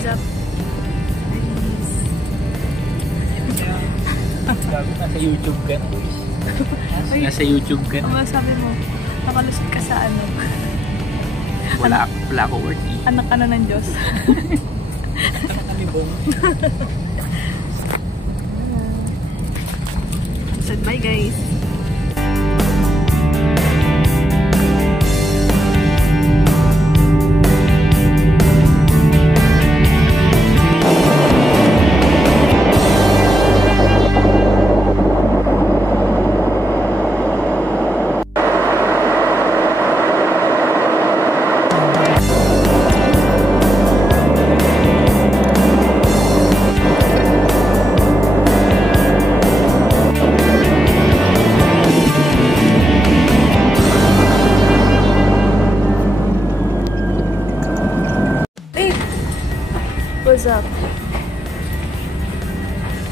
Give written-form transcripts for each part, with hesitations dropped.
What's up? Nasa YouTube ka na. Nasa YouTube ka na. Ano sabi mo? Nakalusot ka sa ano? Wala ako worthy. Anak ka na ng Diyos. Nakakalibong. Said bye guys. What's up?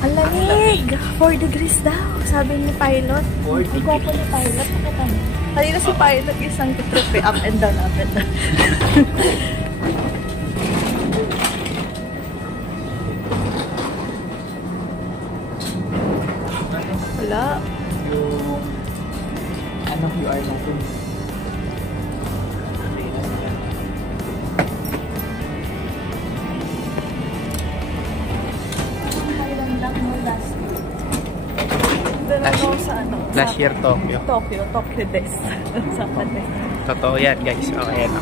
Ang lamig! 4 degrees daw, sabi ni pilot. 4 degrees. Ang gwapo ni pilot. Nakita mo. Kanina si pilot isang trip up and down, up and down. Wala. Yung anong QR natin? Last year Tokyo. Tokyo des. Sa kanya. Totoo yan guys. Okay na.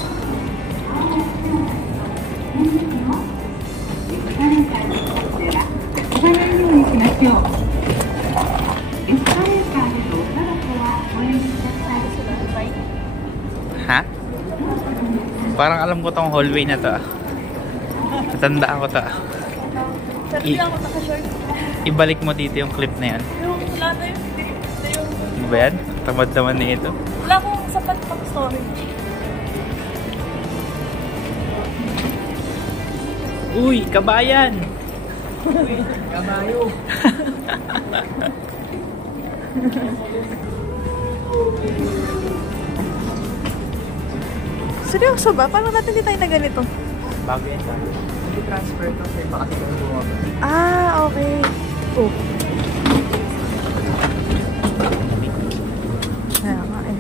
Ha? Parang alam ko tong hallway na to. Natandaan ko to. Sarili ako naka-short. Ibalik mo dito yung clip na yan. Yung wala na yung Ano ba yan? Tamad naman na ito. wala akong sapat pang storage. Uy! Kabayan! Uy! Kabayo! Seryoso ba? Paano natin di tayo na ganito? Bago yan. Hindi transfer to sa iba kasi kung bumaba. Ah, okay. Oh. Kaya nga eh.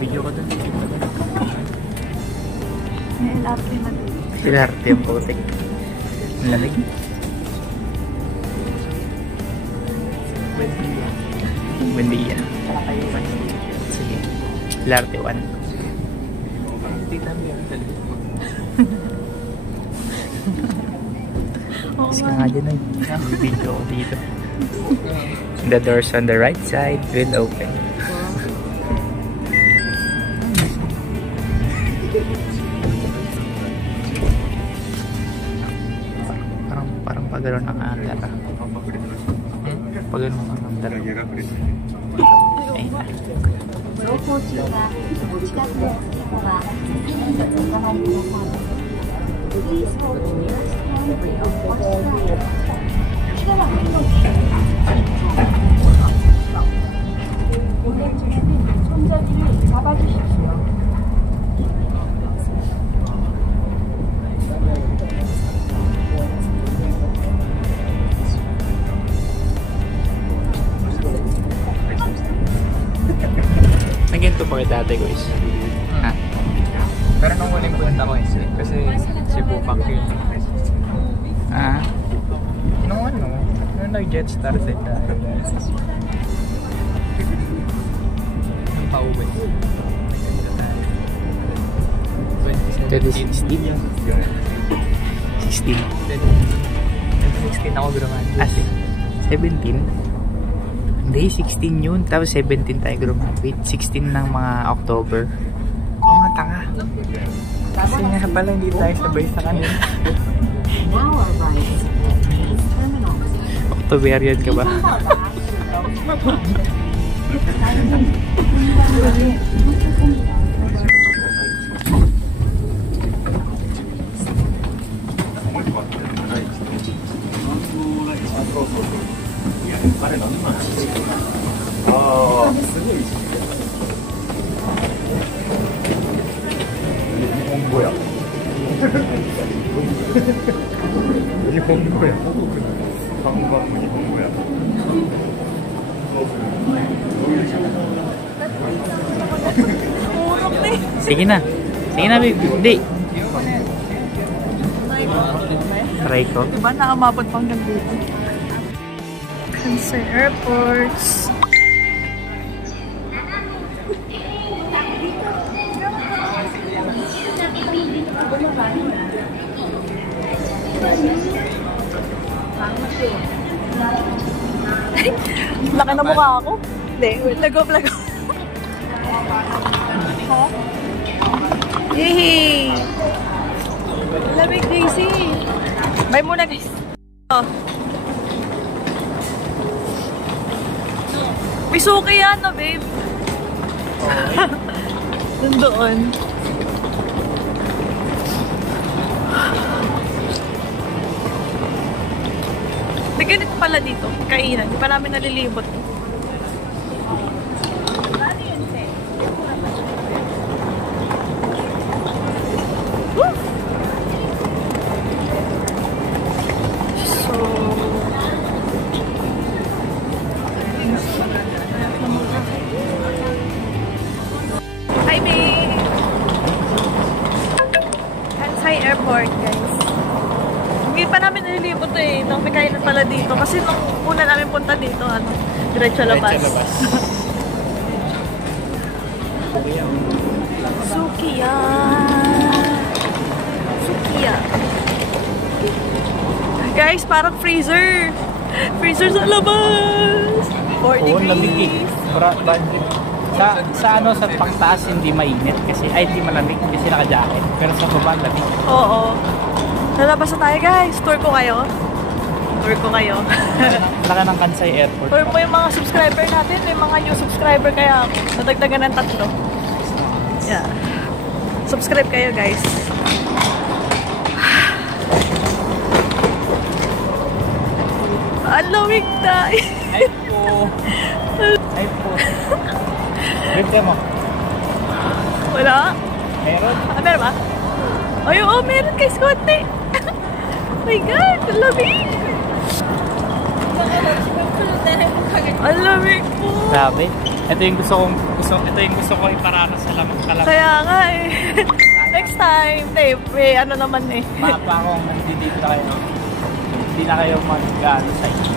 Video ko dun. May LRT na din. Silarte yung putik. Ang lamig. Buendia. Sige. Silarte 1. Kasi nga dyan ay video ko dito. The doors on the right side will open. Parang pagano'n ang andar. Pagano'n ang andar. Ayun na. 走行中はお近くの方は先にお構いください。Please hold the nearest handrail or slide. 손잡이를 잡아주십시오. Naging to pa kayo dati guys. Ha? Pero nung huling punta ko kasi Cebu Bank yun. Ah? Nung nag-Jetstar sila. Pauwi. 2016? 16? 2016 ako graduate. As 17? Hindi, 16 yun. Tapos 17 tayo graduate. 16 ng mga October. Oo nga, tanga. Kasi nga pala hindi tayo sabay sa kanila. Octoberian ka ba? 홍보야. 이 홍보야. 방방문이 홍보야. Sige na. Sige na, babe. Hindi. Try ko. Diba nakamabot pang nandito? Kansai Airports. Laki na mukha ako. Hindi, lagop. Ha? Yehey! Lamig, Daisy! Bye muna, guys. Oh. May suki yan, no, babe? Doon. May ganito pala dito, kainan. Di pa namin nalilibot. Woo! So, hi, babe! Kansai Airport, guys. Hindi pa namin nalilibot eh. Nung may kainan pala dito. Kasi nung una namin punta dito, diretso labas. Sukiya. Guys, parang freezer. Freezer sa labas. 4 Oo, degrees. lamig eh. Budget. Sa pangtaas hindi mainit kasi, hindi malamig kasi naka-jacket. Pero sa baba, lamig. Oo. Lalabas na tayo, guys. Tour ko kayo. Laka ng Kansai Airport. Tour mo yung mga subscriber natin. May mga new subscriber kaya ako. Nadagdagan ng 3. Yeah. Subscribe kayo, guys. Ang lamig na. Ay po. Binte mo. Wala? Meron? Meron ba? Ay, oo, meron guys, konti. Oh my God, ang lamig. Ang lamig po. Grabe. Ito yung gusto ko iparanas sa lamang kalam. Kaya nga eh. Next time, may ano naman eh. Mapa akong nandito na kayo. Hindi na kayo mag-ano sa inyo.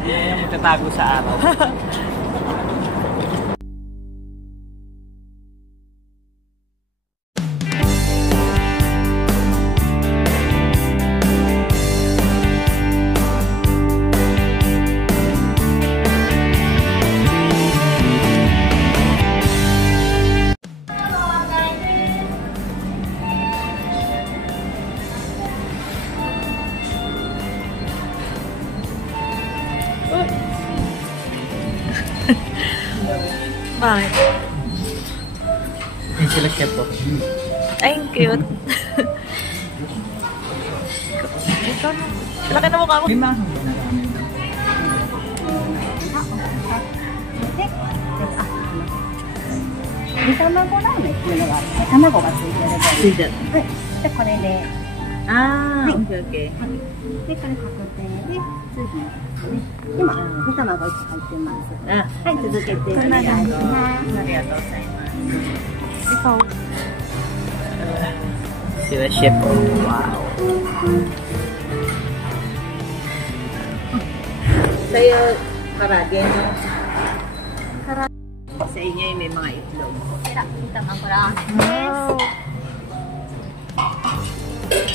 Hindi na yung magtatago sa araw. Bakit? Yung sila chef ko. Ay, ang cute. Laki na mukha ko. May mga 煮卵ラーメンっていうのがあって卵がついてるついてる。はい。でこれで、Ah,はい okay, okay. でこれ確定で次ですね。今煮卵1入ってます。 Ah, はい続けてお願いします。 arigatou gozaimasu. Ikaw. Sila chef. Wow. Sa'yo, karage, no? Sa inyo yung may mga itlog. こちら煮卵ラーメンで Wow.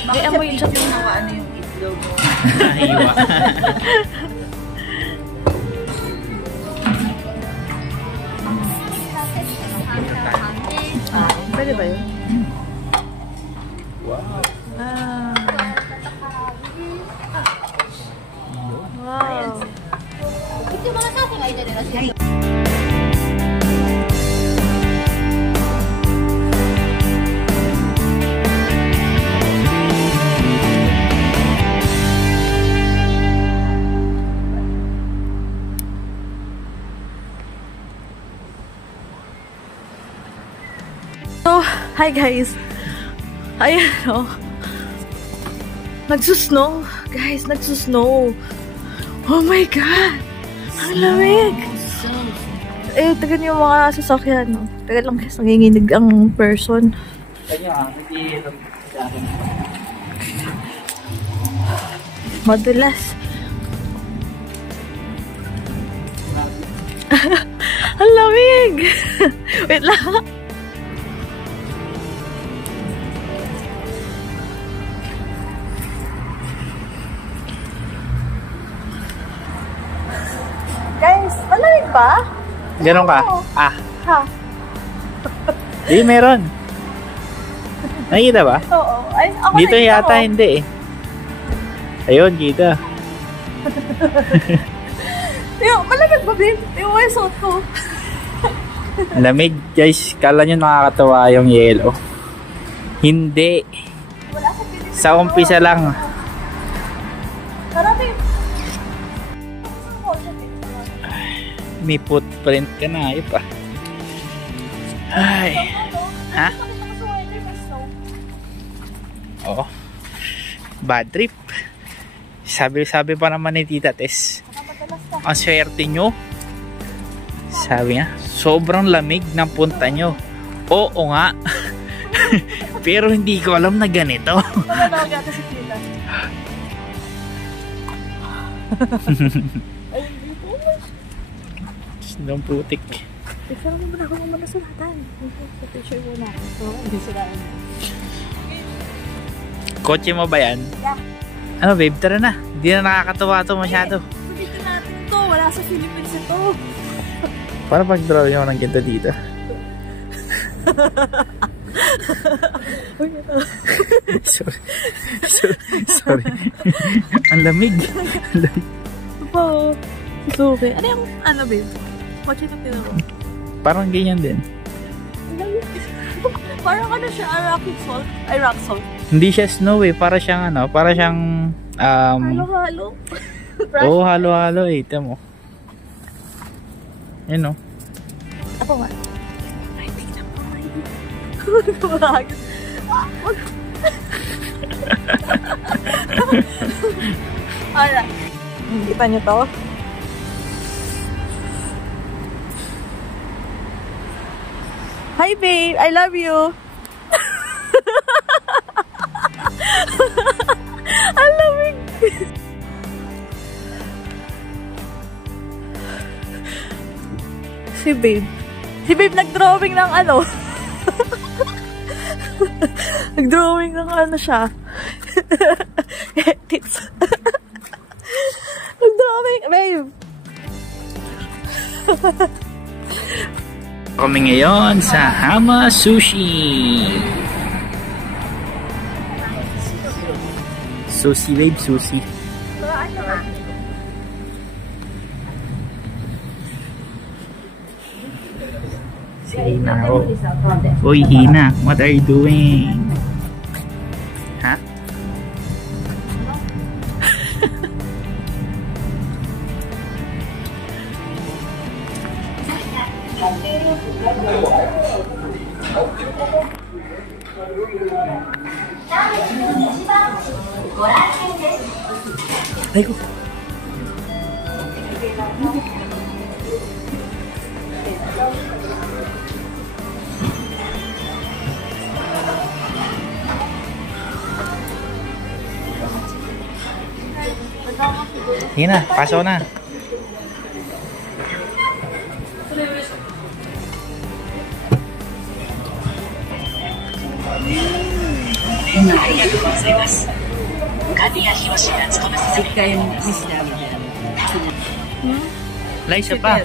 Bakit Ay, sa amoy picture siya. nawa ano yung itlog mo? Naiwa. Pwede ba yun? Wow. Ah. Wow. 一応まだサーフィンがいいじゃないですか。 So, hi guys. Ayan, oh. Nagsusnow. Guys, nagsusnow. Oh my God! Ang lamig! Eh, taga niyo mga sasakyan, no? Taga lang kasi nanginginig ang person. Madulas. Ang lamig! Wait lang. Guys, malamig ba? Ganon ka? Ah. Ha? Di, meron. Nakikita ba? Oo. Ay, ako Dito nakita yata ko. hindi eh. Ayun, kita. Yung, malamig ba, babe? Yung may suot ko. Lamig, guys. Kala nyo nakakatawa yung yellow. Hindi. Wala sa pilit. Sa umpisa lang. Tara, babe. May footprint ka na. Ayun pa. Ay. Ha? Oo. Bad trip. Sabi pa naman ni Tita Tess. Ang swerte nyo. Sabi niya, sobrang lamig ng punta nyo. Oo nga. Pero hindi ko alam na ganito. Mamanawag yata si Tita. Ang putik. Picture mo muna ako muna sulatan. Picture mo na. So, hindi sulatan. Kotse mo ba yan? Yeah. Ano babe, tara na. Hindi na nakakatawa to masyado. Dito natin to. Wala sa Philippines ito. Para pag-draw nyo ng ganda dito. sorry. Ang lamig. Ito pa, oh. It's okay. Ano yung, ano babe? Kotse na pinuro. Parang ganyan din. Parang ano siya, rock salt. Ay, rock salt. Hindi siya snow eh. Para siyang ano, para siyang Halo-halo. oo, halo-halo eh. Ito mo. Yan o. Ako nga. Ay, tignan mo. Ay, alright. Kita niyo to? Hi babe, I love you. Ang lamig. Si babe. Si babe nag-drawing ng ano. Nag-drawing ng ano siya. Tits. Nag-drawing, babe. Kami ngayon sa Hama Sushi. Sushi babe, sushi. Si Hina, oh. Uy, Hina, what are you doing? Ha? Ay ko. Hina, pasok na. Liza pa.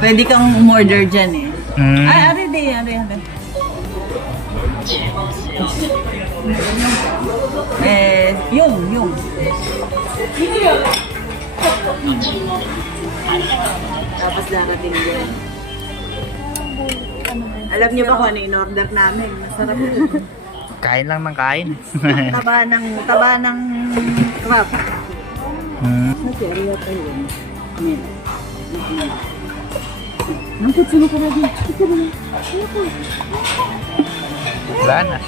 Pwede kang umorder dyan eh. Mm. Ay, ari din, ari. Yung. Tapos darating din. Alam niyo ba kung ano in-order namin? Masarap yun. Kain lang ng kain. Taba ng crab. Mm. Masarap pa yun. Wala na.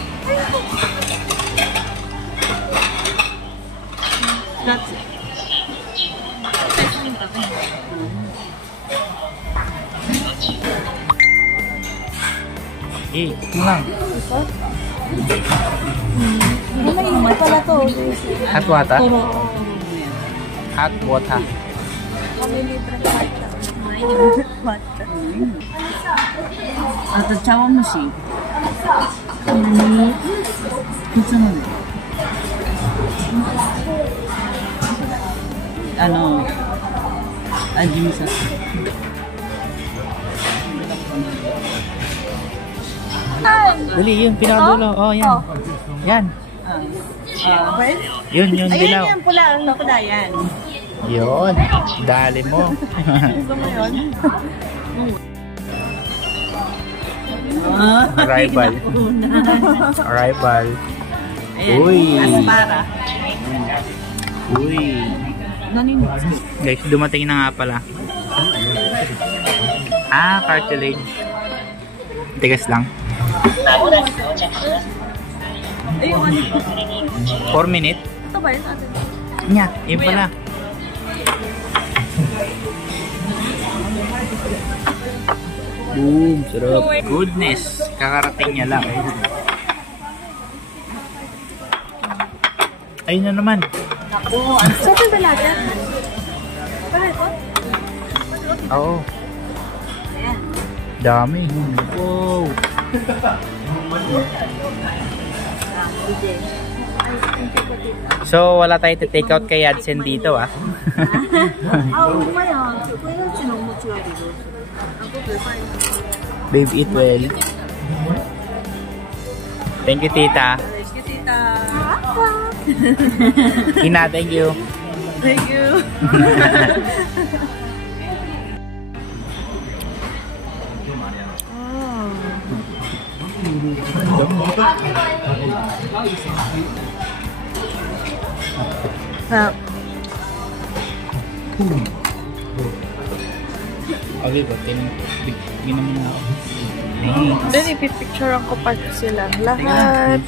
That's it. Eh, ito lang. Mainit pala to. Hot water? Hot water. At chawa mo siya. Gusto mo na. Ajin sa. Dali, yun, pinakadulo. Oh, yan. Yan. Well, Yun, yun, ayun dilaw. yan, pula. Ang pula yan. Yun. Dali mo. Gusto mo yun? Arrival. Arrival. Ayan, Uy. aspara. Uy. Guys, dumating na nga pala. Ah, cartilage. Tigas lang. 4 minutes? Ito ba yun atin? Nya, yun pala. Boom, sarap. Goodness, kakarating niya lang. Ayun na naman. Saan ba natin? Pala ito? Oo. Dami. Wow. So, wala tayo take out kay Yadsen dito, ah. Babe, eat well. Thank you, tita. Thank you, tita. Ina, thank you. Thank you. Ah, Okay, but bigyan mo na ako. then ipipicturean ko pa silang lahat.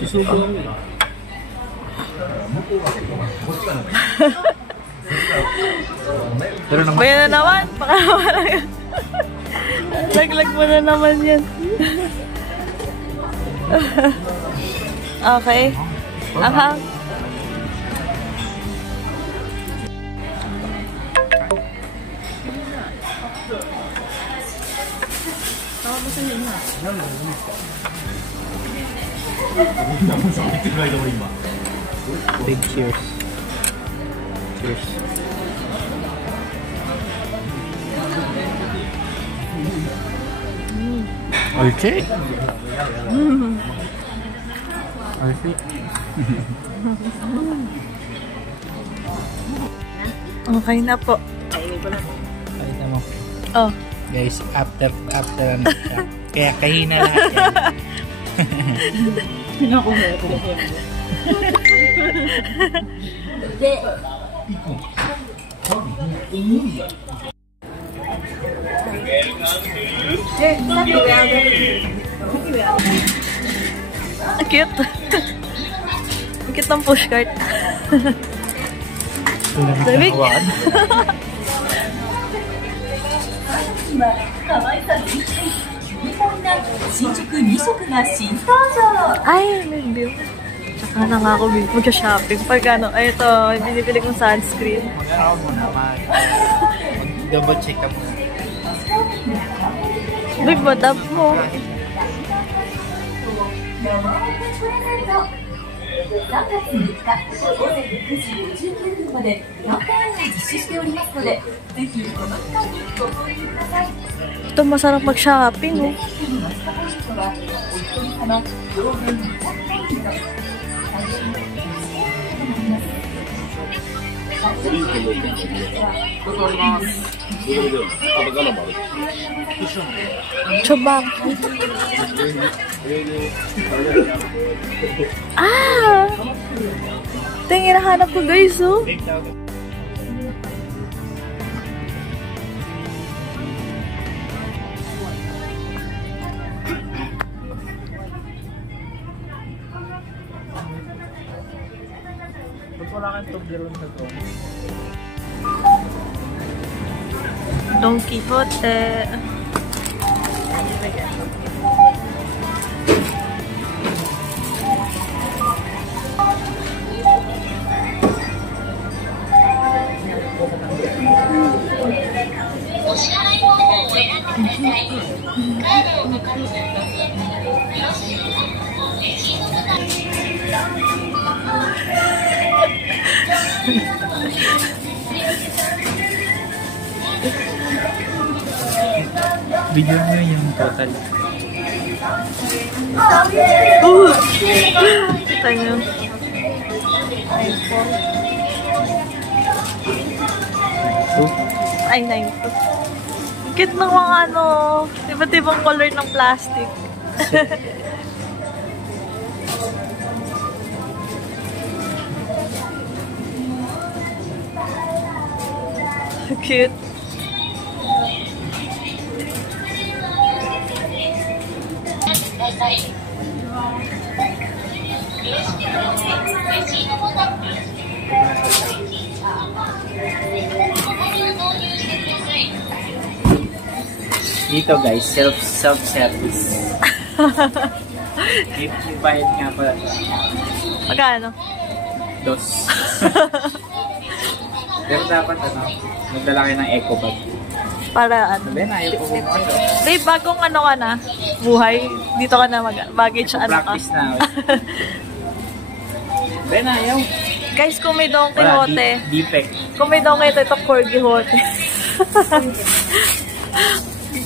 Pero naman, Bayan na naman. Pakawala yan. Laglag mo na naman yan. Okay. Aha. big cheers. Cheers. Okay. Okay. Okay na po. Pakita mo. Oh. Guys, after ano siya. Kaya kahina lahat yan. Ang cute. Ang cute ng pushcart. Lamig. Ay, may view. Tsaka na nga ako mag-shopping. Pag ano, ay ito, binibili kong sunscreen. Mag-ano muna, mag-double check ka muna. Big madam mo. 3月3日午前9時59分までキャンペーンを実施しておりますので、ぜひこの機会にご購入ください。 Ito masarap mag-shopping, oh. お一人様上限200ポイント。最新の電子券となります。Coba. Ah! Ito yung hinahanap ko, guys, oh. wala kang Toblerone na to. Don Quixote. Video mo yung total. Kita nyo. Ay, 9. Cute ng mga ano, iba't ibang color ng plastic. Cute. Dito guys, self-service. Yung bayad nga pala. Magkano? Dos. Pero dapat ano, magdala kayo ng eco bag. Para ano? Sabi na, ayaw ko pumasok. Babe, bagong ano ka na, buhay, dito ka na mag-baggage ano ka. Practice na. Sabi na, ayaw. Guys, kung may Don Wala, Quixote, defect. kung may Don Quixote, ito Corgihote.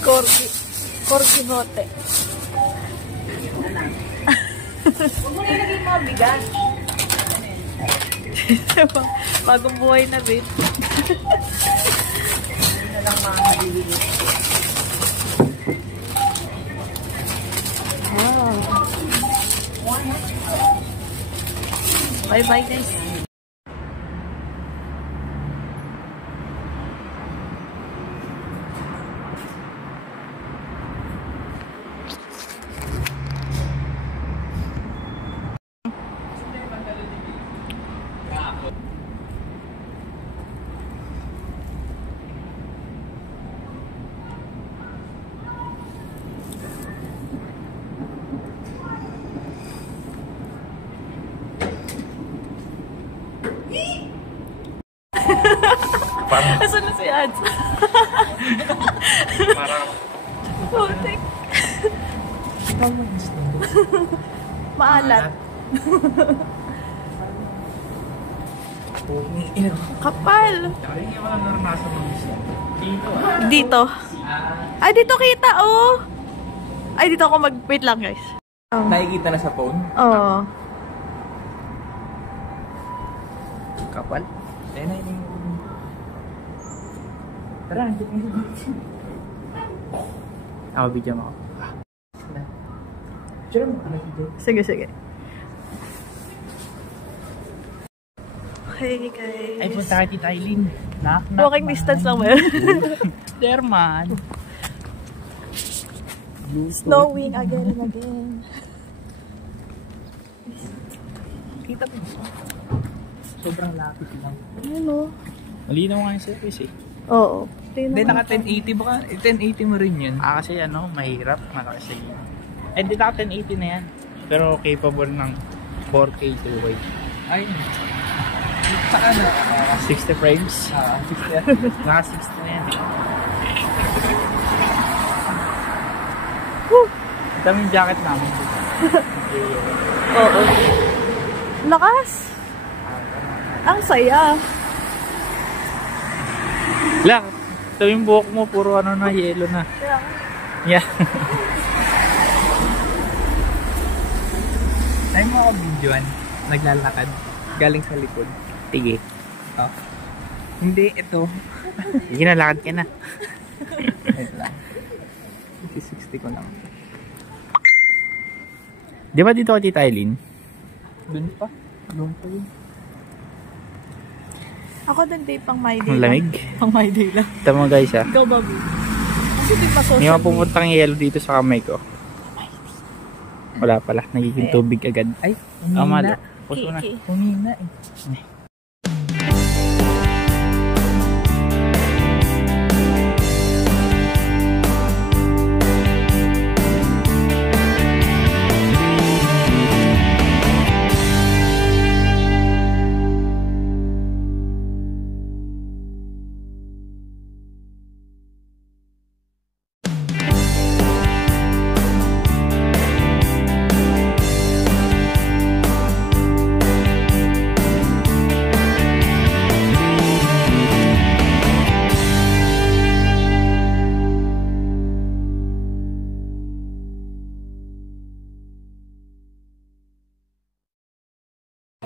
Corgihote. Huwag mo nilagay mga bigat. Bagong buhay na, babe. Hindi na lang mga nabibili. Wow. Bye-bye, guys. Asan na si Ads? Parang Putik. Maalat. Kapal. hindi mo lang naranasan ng gusto. Dito. Ay, dito kita, oh. Ay, dito ako wait lang, guys. Nakikita na sa phone? Oo. Kapal? Tayo na yun. Tara, nandiyan kayo sa video. Ako, video mo ako. Sure mo, ano video? Sige, sige. Okay, guys. Ay, punta ka Tita Eileen. Knock, knock, Walking distance lang ba yun? there, man. Snowing again and again. Kita mo. Sobrang lapit lang. Ano? Malinaw nga yung surface eh. Oo. Hindi, naka 1080 baka. 1080 mo rin yun. Kasi ano, mahirap. Malaki sa iyo. Eh, hindi naka 1080 na yan. Pero capable ng 4K 2K. Ay, sa ano? 60 frames. 60. Naka 60 na yan eh. Ito yung jacket namin. Oo. Lakas! Ang saya. Lang, ito yung buhok mo, puro ano na, yellow na. Yeah. Tayo mo ako videoan, naglalakad, galing sa likod. Sige. Oh. Hindi, ito. Sige na, lakad ka na. Wait lang. 60 ko lang. Di ba dito ka Tita Eileen? Doon pa. Doon pa yun. Ako din day pang my day Ang lamig. Pang my day lang. Ito mo guys ha. Ikaw, Bobby. Kasi di pa social May mapupuntang yellow dito sa kamay ko. Wala pala. Nagiging tubig agad. Ay, Umina. Puso na. Kiki. Umina eh.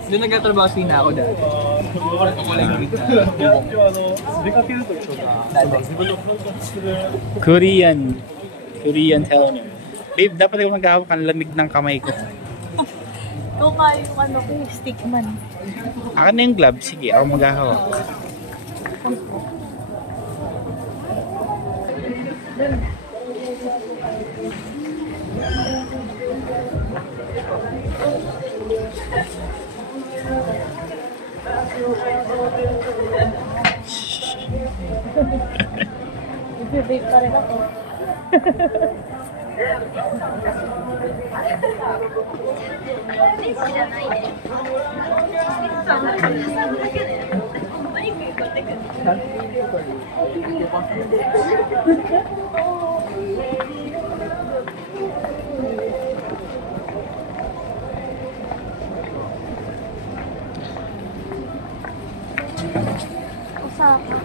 Doon nagtatrabaho si Ina ako dati. Kulay green na bubong. Korean helmet. Babe, dapat ako maghahawak ang lamig ng kamay ko. Ito nga yung ano ko, stickman. Akin na yung glove. Sige, ako maghahawak. Ibibig pa rin ako. Osaka,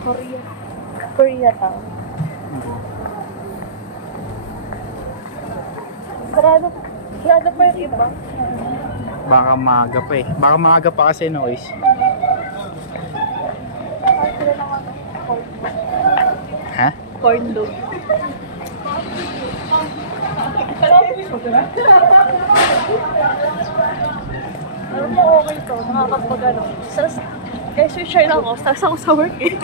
Korea town. Sarado pa yung iba. Baka maaga pa eh. Baka maaga pa kasi no is. Ha? Corn dog. Ano mo okay to? Nakakapag ano. Kaya share lang ako. Stress ako sa work eh.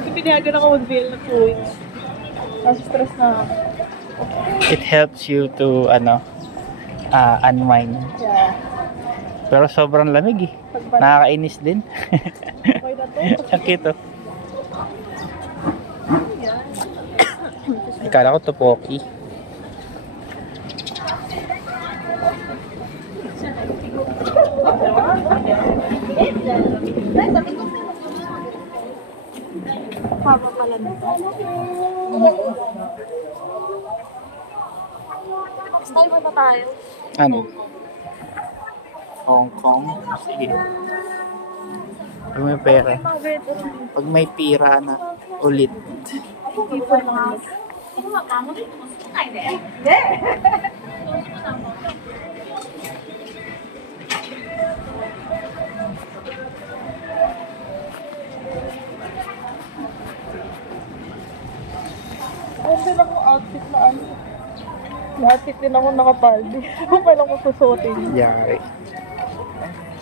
Kasi pinayagan ako mag-bail na 2 weeks. Tapos stress na ako. It helps you to unwind. Yeah. Pero sobrang lamig eh. Nakakainis din. Okay na to. Sakit oh. Ikala ko topoki. Papa pala na to. Stay mo na tayo. Ano? Hong Kong? Sige. Pag may pera. Pag may pira na ulit. Kasi lang yung outfit na ano. Outfit din ako nakapaldi. Kung kailan ko susuotin. Yari.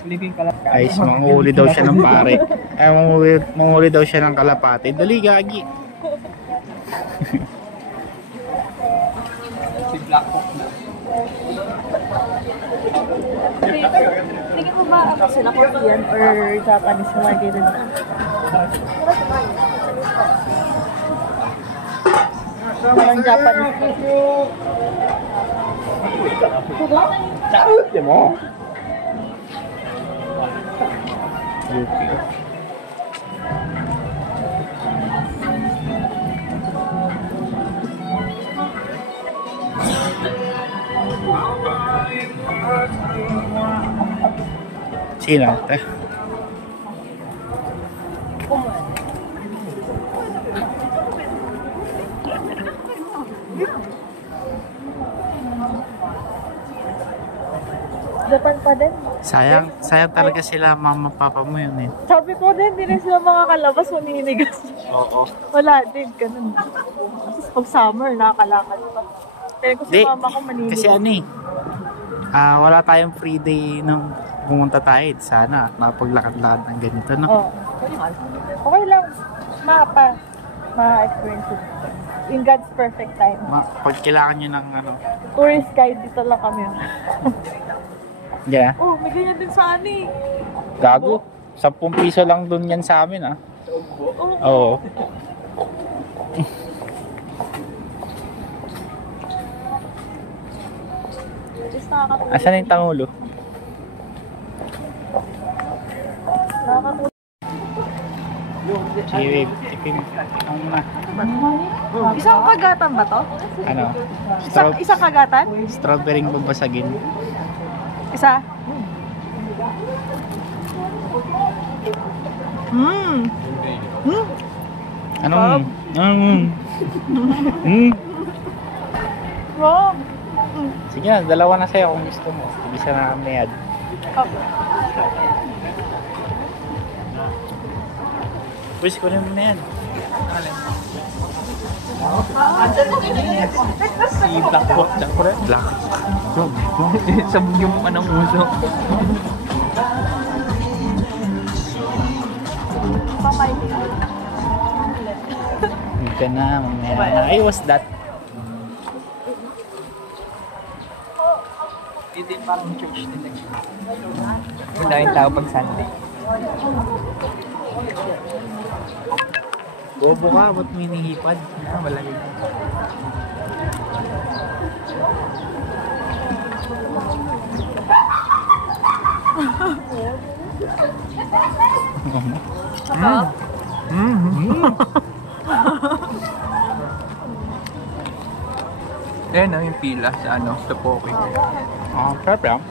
Sleeping ka lang. Ayos, manghuli daw siya ng pare. Ay, manghuli daw siya ng kalapate. Dali, gagi. Si Black Hawk na. Tingin mo ba ako sila Korean or Japanese na mga ganun na? Parang Japanese. Charot mo! Yuki. Sino? Japan pa din. Sayang talaga sila mama papa mo yun eh. Sabi ko din, hindi rin sila makakalabas, maninigas. Oo. Wala din, ganun. Tapos pag summer, nakakalakad pa. Pero ko si mama ko maninigas. Kasi ano eh, wala tayong free day nung pumunta tayo. Sana nakapaglakad-lakad ng ganito, no? Oo. Okay lang. Ma-experience it. In God's perfect time. Pag kailangan nyo ng ano. Tourist guide, dito lang kami. Yeah. Oh, may ganyan din sa ani. Gago. 10 piso lang dun yan sa amin, ah. Oo. Asan na yung tangulo? Nakakatulog. Sige, babe. Tipim. Ang na. Isang kagatan ba to? Ano? Isang kagatan? Strawberry babasagin. Isa? Anong? Wow. Sige na, dalawa na sa'yo kung gusto mo. Isa na kami yan. Pwes, kunin mo na yan. Si Black Hawk. Black Sabog yung anong uso. Hindi ka na, mamaya. Ay, what's that? Ito yung parang church nila. Madaming tao pag Sunday. Bobo ka, ba't may nihipad? Malamig. Ayan na yung pila sa sa Poke. Sarap.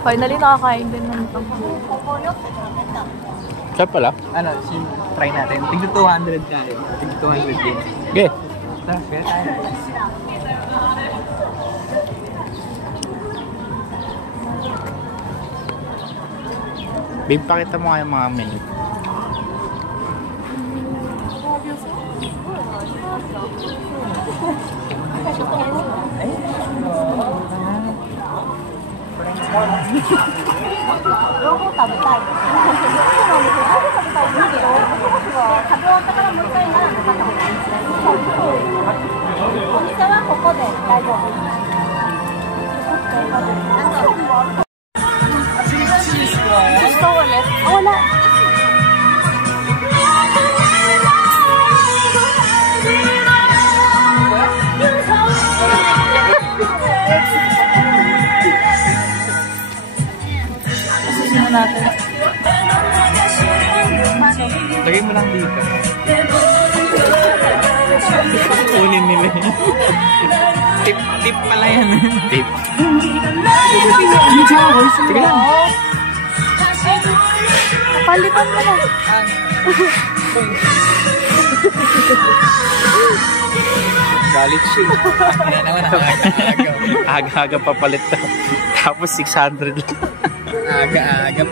Finally, nakakain din ng ito. Sarap pala. Try natin. Tigdo 200 tayo. Tigdo 200 din. Okay. Tara, kaya tayo. Babe, pakita mo nga yung mga menu. Gusto ulit? Wala. Asusin natin. Lagay mo lang dito. Kunin nila yun. Tip pala yan. Tip. Sige lang. Palitan mo na. Galit siya. Kaya naman Aga-aga papalit na. Tapos 600 lang. aga-aga.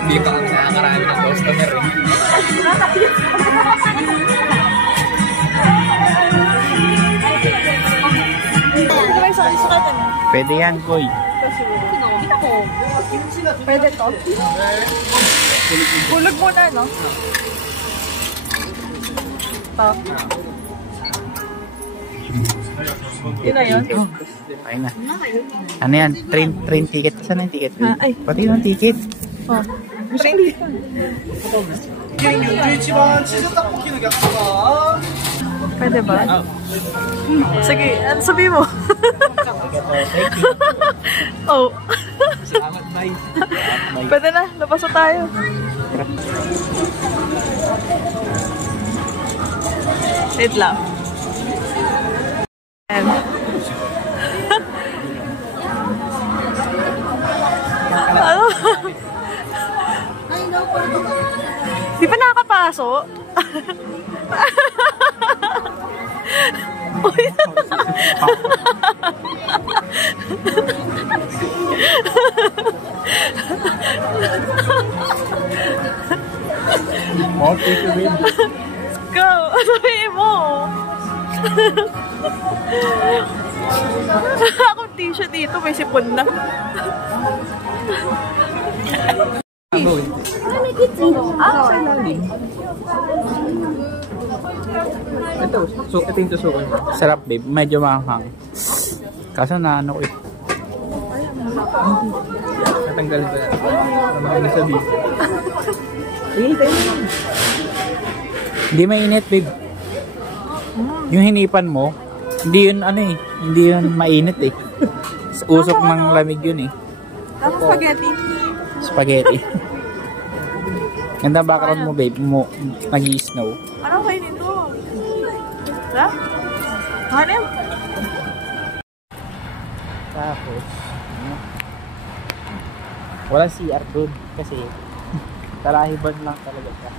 Hindi pa kami nakakarami ng customer eh. Pwede yan, Koy. Pwede to? Hulog muna, no? Ito. Yun na yun? Ay na. Ano yan? Train ticket. Saan yung ticket? Ay. Pati yung ticket. Oh. Pwede ba? Sige, ano sabihin mo? Oh. Salamat, bye. Pwede na, labas na tayo. Wait lang. Ayan. Ano? Di pa nakakapaso? Uy. Go! Sabihin mo! Akong t-shirt dito, may sipon na. Ito yung tusukan mo. Sarap, babe. Medyo maanghang. Kaso na ano ko eh. Natanggal ba? Ano ako nasabihin? Hindi mainit, babe. Yung hinipan mo, hindi yun ano eh. Hindi yun mainit eh. Usok ng lamig yun eh. Tapos spaghetti. Spaghetti. Ganda background mo, babe. Nag-i-snow. Ano kayo nito? Ha? Hanep? Tapos, walang CR doon kasi tarahiban lang talaga siya.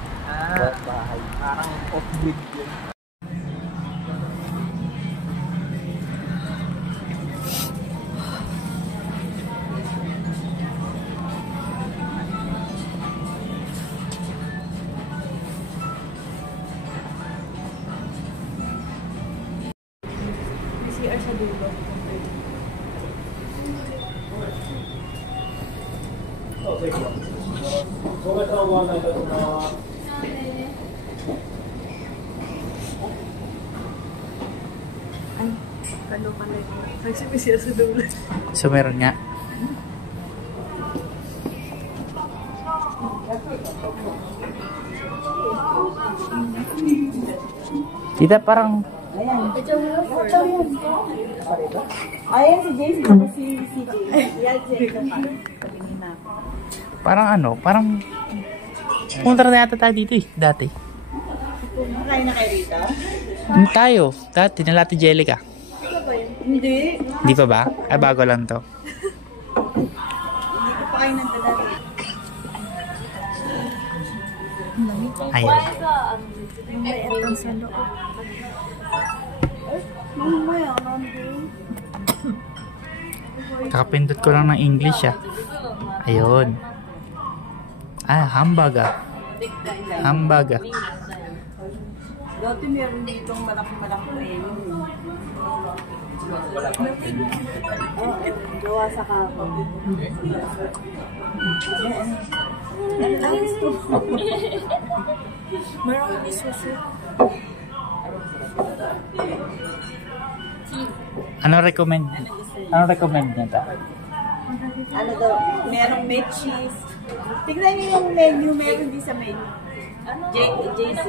Walang bahay. Parang off-grid yun. CR sa dulo. Ay, kalo pala ito. Nagsipisiya sa dulo. So, meron nga. Tita, parang... Ayan si JC. Si Yan si Parang ano, parang... Punta na yata tayo dito eh, dati. Nakain na kayo dito? Tayo, dati, nila Ate Jellica. Hindi. Di pa ba? Ay, bago lang to. Hindi ko pa kayo nagdadali. Ayan. Mayroon sa loob. Mamaya, nandun. Kakapindot ko lang ng English ah. Ayun. Ah, hamburger. Hamburger. Dati meron ditong malaki-malaki menu. Gawa sa kako. Marami suso. Ano recommend? Ano recommend niya ta? Ano daw, merong may cheese. Tignan niyo yung menu, meron din sa menu. JC.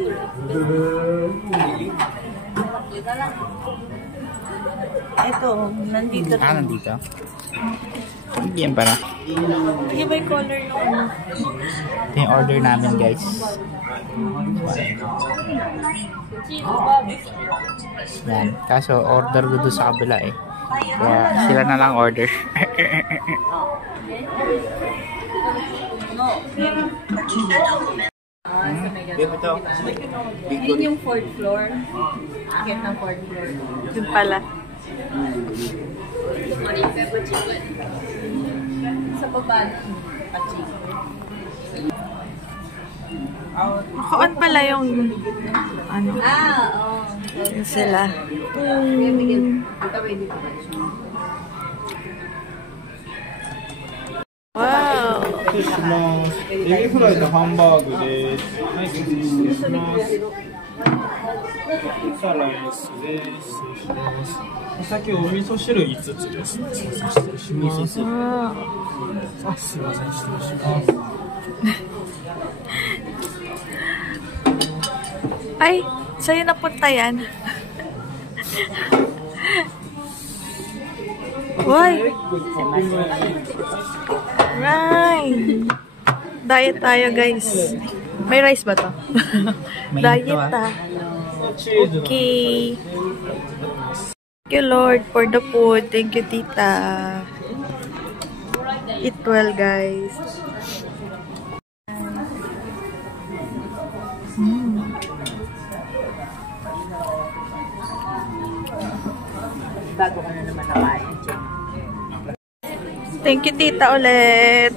Ito, nandito. Ah, nandito. Yan pala. Sige ba yung color ng ano? Ito yung order namin, guys. Yan. Kaso, order ko doon sa kabila eh. Kaya sila na lang order. Yun yung 4th floor. Akit ng 4th floor. Yun pala. Sa baba, paching. Naka-on pala yung ano. Oo. Yung sila. Wow! エビフライとハンバーグです。はい、失礼します。さあ、ライスです。失礼します。お酒、お味噌汁5つです。失礼します。あ、すいません、失礼します。Ay, sa'yo napunta yan. Uy! Right! Diet tayo, guys. May rice ba to? Diet ah. Okay. Thank you, Lord, for the food. Thank you, Tita. Eat well, guys. Bago ka na naman nakain. Thank you, Tita, ulit.